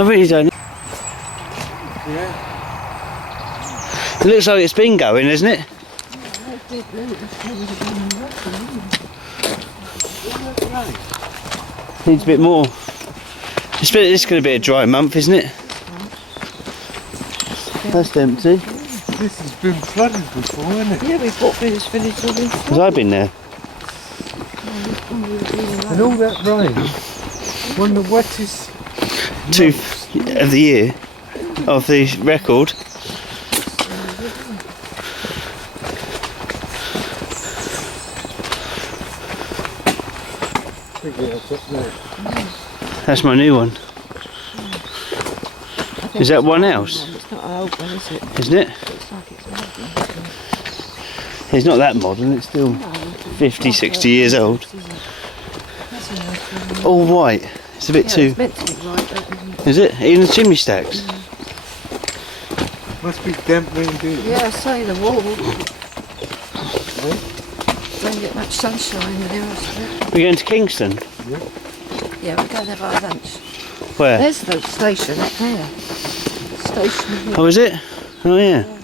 I really don't know. Yeah. It looks like it's been going, isn't it? Needs a bit more. It's going to be a dry month, isn't it? That's empty. This has been flooded before, hasn't it? Yeah, we've walked through this village all this Because I've been there. And all that rain, one of the wettest Two of the year, of the record. That's my new one. Is that one else? It's not an old one, is it? Isn't it? Looks like it's modern. It's not that modern, it's still 50, 60 years old. That's a nice one. All white. It's a bit Yeah, too... it's meant to be right, but Is it? Even the chimney stacks? must be damp rain deep. yeah, I say the wall. Don't get much sunshine there, I suppose. We're going to Kingston. Yeah, we're going to have our lunch. Where? There's the station up there. Station. Oh, is it? Oh, yeah.